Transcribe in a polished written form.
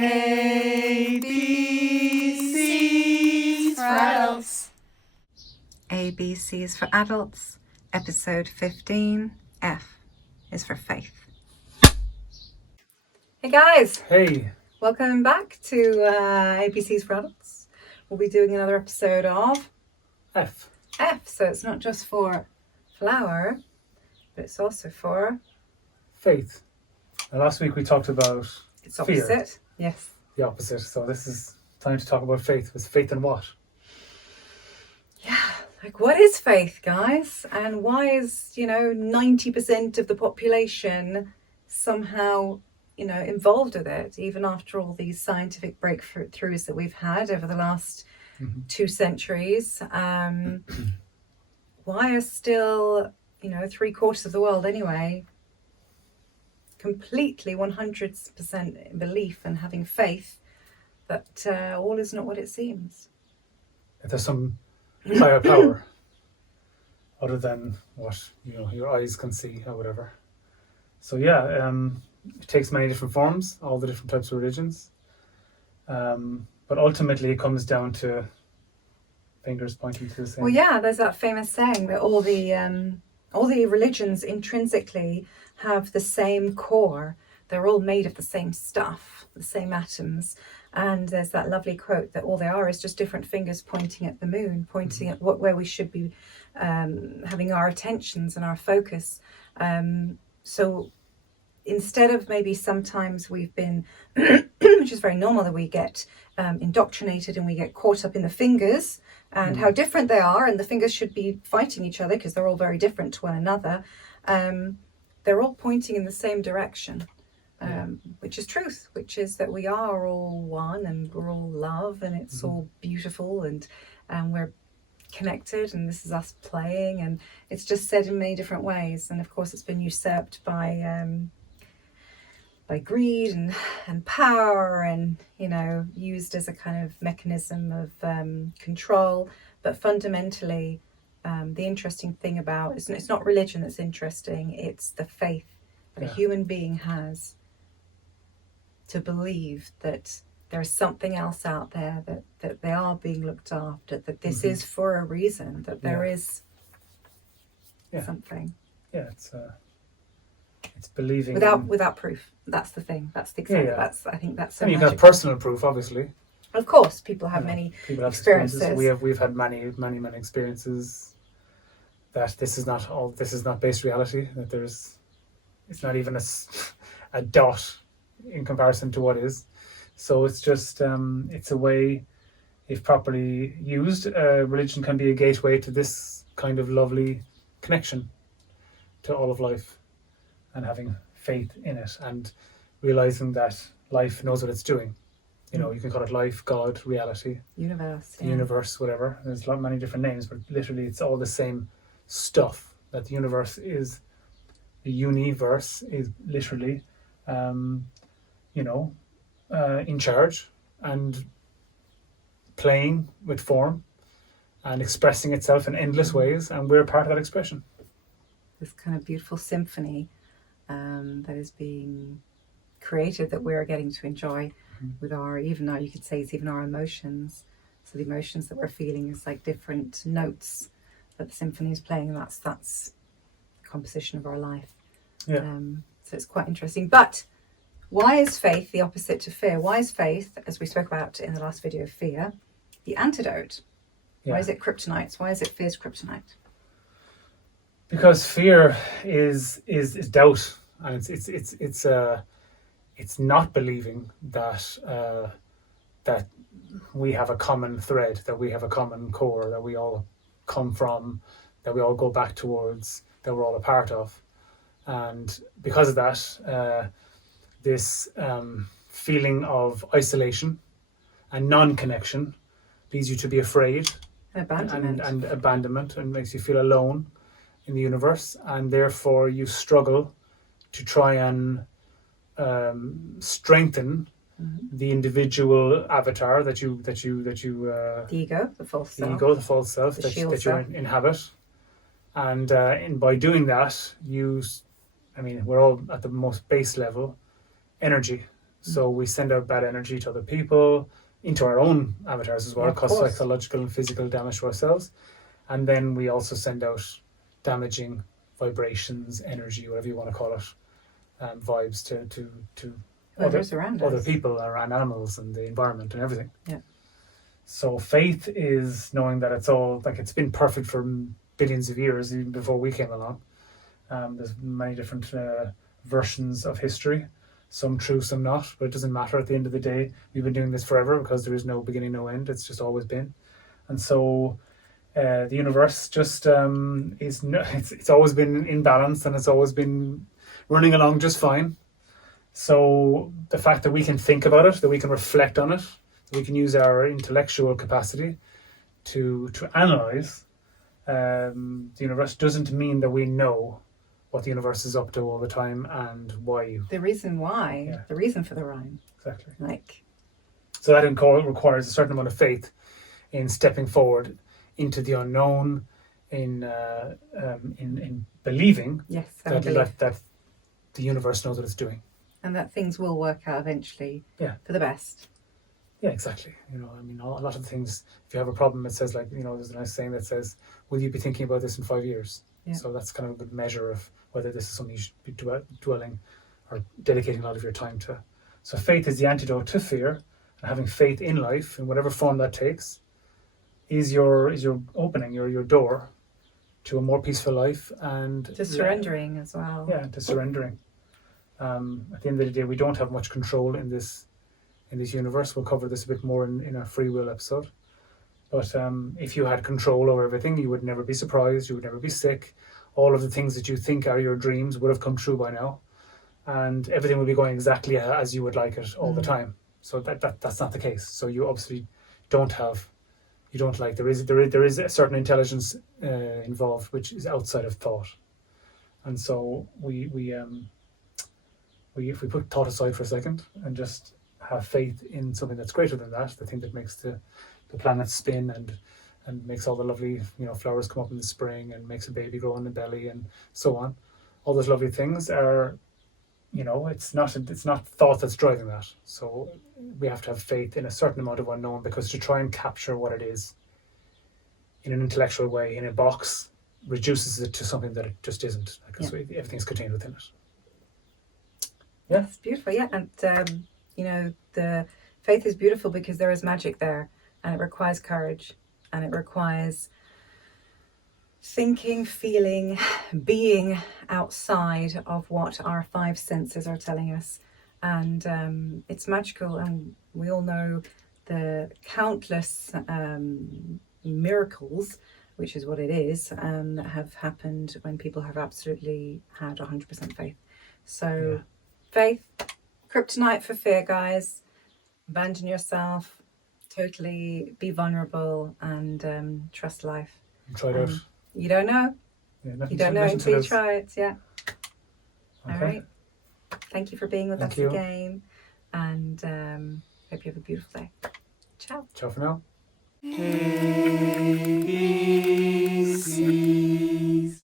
A, B, C's for adults. ABCs for adults, episode 15. F is for faith. Hey guys! Hey! Welcome back to ABCs for adults. We'll be doing another episode of F. So it's not just for flower, but it's also for Faith. Now, last week we talked about its opposite. Fear. Yes. The opposite. So this is time to talk about faith. Was faith in what? Yeah, like what is faith, guys? And why is, 90% of the population somehow, involved with it, even after all these scientific breakthroughs that we've had over the last 2 centuries? Why are still, 3/4 of the world anyway, completely 100% belief and having faith that all is not what it seems? If there's some higher power other than what your eyes can see or whatever. So it takes many different forms, all the different types of religions, but ultimately it comes down to fingers pointing to the same. Well, yeah, there's that famous saying that all the religions intrinsically have the same core. They're all made of the same stuff, the same atoms. And there's that lovely quote that all they are is just different fingers pointing at the moon, pointing at where we should be having our attentions and our focus. So instead of maybe sometimes we've been, which is very normal, that we get indoctrinated and we get caught up in the fingers and how different they are, and the fingers should be fighting each other because they're all very different to one another. They're all pointing in the same direction. Which is truth, which is that we are all one and we're all love and it's all beautiful and we're connected and this is us playing, and it's just said in many different ways. And of course it's been usurped by greed and power and used as a kind of mechanism of control. But fundamentally the interesting thing about it's not religion that's interesting, it's the faith that a human being has to believe that there is something else out there, that they are being looked after, that this is for a reason, that there is something. Yeah, it's believing without proof. That's the thing. That's the example. I think that's so. And you magical. have personal proof, obviously. Of course, people have many experiences. We've had many experiences that this is not base reality. That it's not even a dot in comparison to what is. So it's just it's a way, if properly used, religion can be a gateway to this kind of lovely connection to all of life, and having faith in it and realizing that life knows what it's doing. You can call it life, God, reality, universe, whatever. There's many different names, but literally it's all the same stuff. That the universe is literally in charge and playing with form and expressing itself in endless ways, and we're part of that expression. This kind of beautiful symphony that is being created, that we're getting to enjoy with you could say it's even our emotions. So the emotions that we're feeling is like different notes that the symphony is playing, and that's the composition of our life. So it's quite interesting. But why is faith the opposite to fear? Why is faith, as we spoke about in the last video of fear, the antidote? Why is it kryptonite? Why is it fear's kryptonite? Because fear is doubt, and it's not believing that we have a common thread, that we have a common core, that we all come from, that we all go back towards, that we're all a part of. And because of that, this feeling of isolation and non-connection leads you to be afraid and abandonment, and makes you feel alone in the universe, and therefore you struggle to try and strengthen the individual avatar that you the ego, the false self that you inhabit, and by doing that we're all at the most base level energy, So we send out bad energy to other people, into our own avatars as well, Yeah, of cause course. psychological and physical damage to ourselves. And then we also send out damaging vibrations, energy, whatever you want to call it, vibes to Whoever's around other us. people, around animals and the environment and everything. Yeah. So faith is knowing that it's all, like, it's been perfect for billions of years, even before we came along. There's many different versions of history, some true, some not, but it doesn't matter at the end of the day. We've been doing this forever because there is no beginning, no end. It's just always been. And so the universe just it's always been in balance, and it's always been running along just fine. So the fact that we can think about it, that we can reflect on it, that we can use our intellectual capacity to analyze the universe doesn't mean that we know what the universe is up to all the time and why. The reason why, Yeah. the reason for the rhyme. Exactly. Like, So that requires a certain amount of faith in stepping forward into the unknown, in believing yes, and that the universe knows what it's doing. and that things will work out eventually. Yeah. For the best. Yeah, exactly. You know, I mean, a lot of things, if you have a problem, it says, like, you know, there's a nice saying that says, will you be thinking about this in 5 years? Yeah. So that's kind of a good measure of whether this is something you should be dwelling or dedicating a lot of your time to. So faith is the antidote to fear, and having faith in life, in whatever form that takes, is your opening, your door to a more peaceful life, and To surrendering as well. Yeah, to surrendering. At the end of the day, we don't have much control in this universe. We'll cover this a bit more in our free will episode. But if you had control over everything, you would never be surprised, you would never be sick. All of the things that you think are your dreams would have come true by now. And everything would be going exactly as you would like it all the time. So that's not the case. So you obviously there is a certain intelligence involved which is outside of thought. And so we if we put thought aside for a second and just have faith in something that's greater than that, the thing that makes the planets spin and makes all the lovely, you know, flowers come up in the spring and makes a baby grow in the belly and so on. All those lovely things are, you know, it's not thought that's driving that. So we have to have faith in a certain amount of unknown, because to try and capture what it is in an intellectual way in a box reduces it to something that it just isn't, because everything's contained within it. Yeah, it's beautiful. Yeah, and you know, the faith is beautiful because there is magic there, and it requires courage, and it requires thinking, feeling, being outside of what our five senses are telling us. And it's magical, and we all know the countless miracles, which is what it is, that have happened when people have absolutely had 100% faith. So faith, kryptonite for fear, guys. Abandon yourself, totally be vulnerable, and trust life. try it out. You don't know. Yeah, You don't know until you try it. Yeah. Okay. All right. Thank you for being with Thank us you. again, and hope you have a beautiful day. Ciao. Ciao for now. ABC.